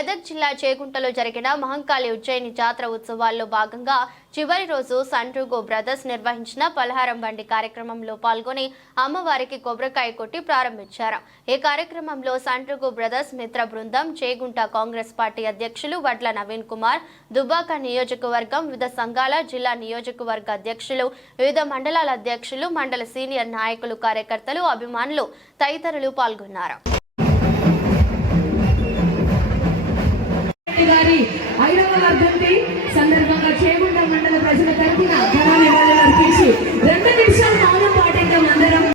మెదక్ జిల్లా చేగుంటలో జరిగిన మహంకాళి ఉజ్జయిని జాతర ఉత్సవాల్లో భాగంగా చివరి రోజు సంట్రుగో బ్రదర్స్ నిర్వహించిన పలహారం బండి కార్యక్రమంలో పాల్గొని అమ్మవారికి కొబ్బరికాయ కొట్టి ప్రారంభించారు. ఈ కార్యక్రమంలో సంట్రుగో బ్రదర్స్ మిత్ర బృందం, చేగుంట కాంగ్రెస్ పార్టీ అధ్యక్షులు వడ్ల నవీన్ కుమార్, దుబ్బాక నియోజకవర్గం వివిధ సంఘాల జిల్లా నియోజకవర్గ అధ్యక్షులు, వివిధ మండలాల అధ్యక్షులు, మండల సీనియర్ నాయకులు, కార్యకర్తలు, అభిమానులు తదితరులు పాల్గొన్నారు. సందర్భంగా చేగుంట మండల ప్రజల తరపున ఘననివాళులు అర్పించి 2 నిమిషాలు మౌనం పాటిద్దాం అందరం.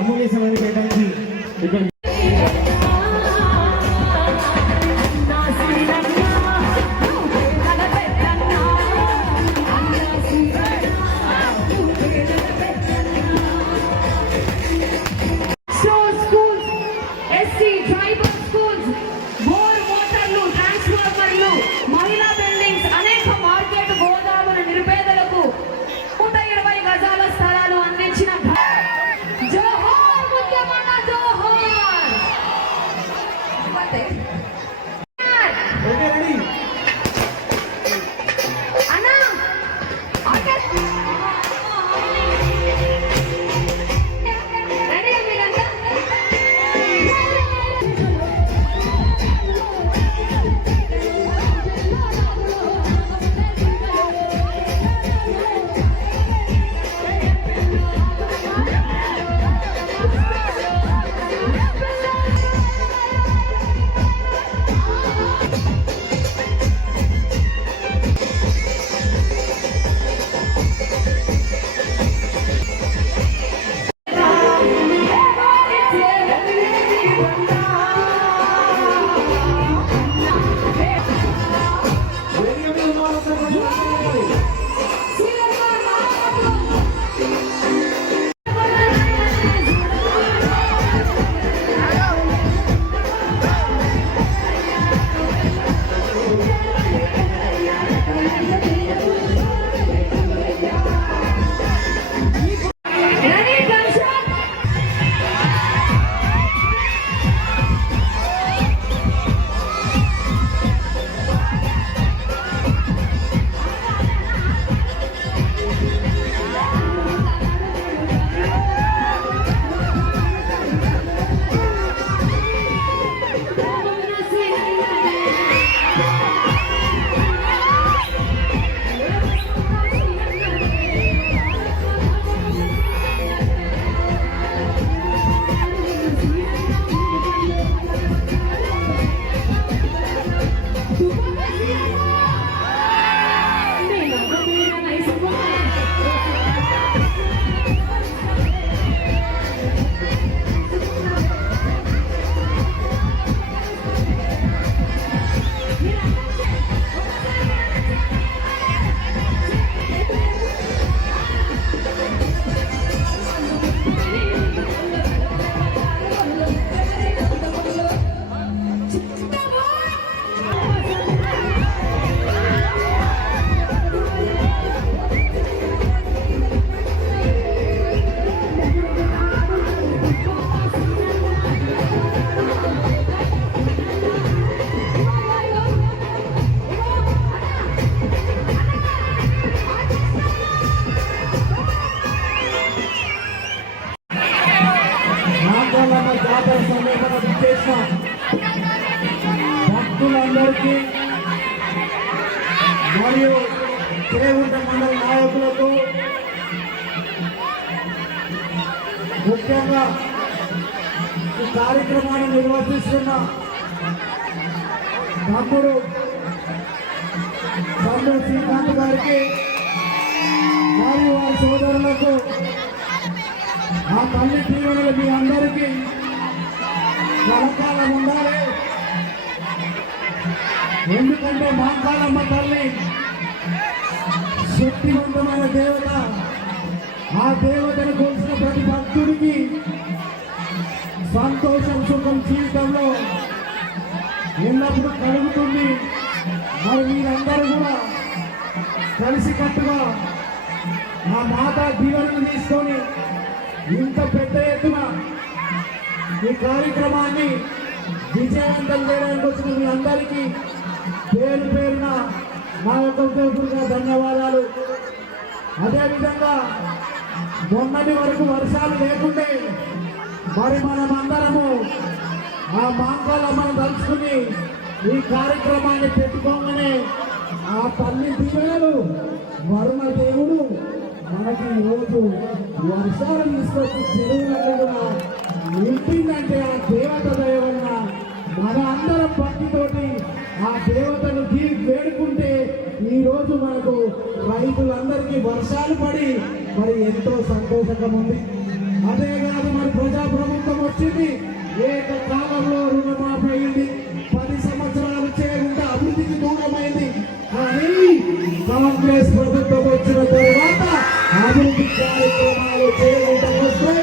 అమూల్య సమయాన్ని కేటాయించి భక్తులందరికీ మరియు చేగుంట మండల నాయకులకు ముఖ్యంగా ఈ కార్యక్రమాన్ని నిర్వర్తిస్తున్న తమ్ముడు శ్రీకాంత్ గారికి మరియు వారి సోదరులకు ఆ తల్లి దీవెనలు మీ అందరికీ కలకాలం ఉండాలి. ఎందుకంటే మహంకాళమ్మ తల్లి శక్తివంతమైన దేవత. ఆ దేవతను కొలిసిన ప్రతి భక్తుడికి సంతోషం, సుఖం జీవితంలో ఎల్లప్పుడూ కలుగుతుంది. మరి మీరందరూ కూడా కలిసికట్టుగా ఆ మాతా దీవెనను తీసుకొని ఇంత పెద్ద ఎత్తున ఈ కార్యక్రమాన్ని విజయవంతం చేయడానికి వచ్చిన మీ అందరికీ పేరు పేరున నా యొక్క హృదయపూర్వక ధన్యవాదాలు. అదేవిధంగా మొన్నటి వరకు వర్షాలు లేకుంటే మరి మనం అందరము ఆ మాంకాలమ్మను తలుచుకుని ఈ కార్యక్రమాన్ని పెట్టుకోగానే ఆ తల్లి దీవెనలు వరుణ దేవుడు మనకి ఈరోజు వర్షాలు తీసుకొచ్చి చెరువులను కూడా నింపిందంటే ఆ దేవత దయ వలన మన అందరం భక్తితోటి ఆ దేవతను వేడుకుంటే ఈ రోజు మనకు రైతులందరికీ వర్షాలు పడి మరి ఎంతో సంతోషంగా ఉంది. అదే కాదు మరి ప్రజాప్రభుత్వం వచ్చింది, ఏకకాలంలో రుణమాఫీ అయింది, 10 సంవత్సరాలు చేయకుండా అభివృద్ధికి దూరమైంది. కానీ కాంగ్రెస్ ప్రభుత్వం వచ్చిన తర్వాత అభివృద్ధి కార్యక్రమాలు చేయకుండా వస్తే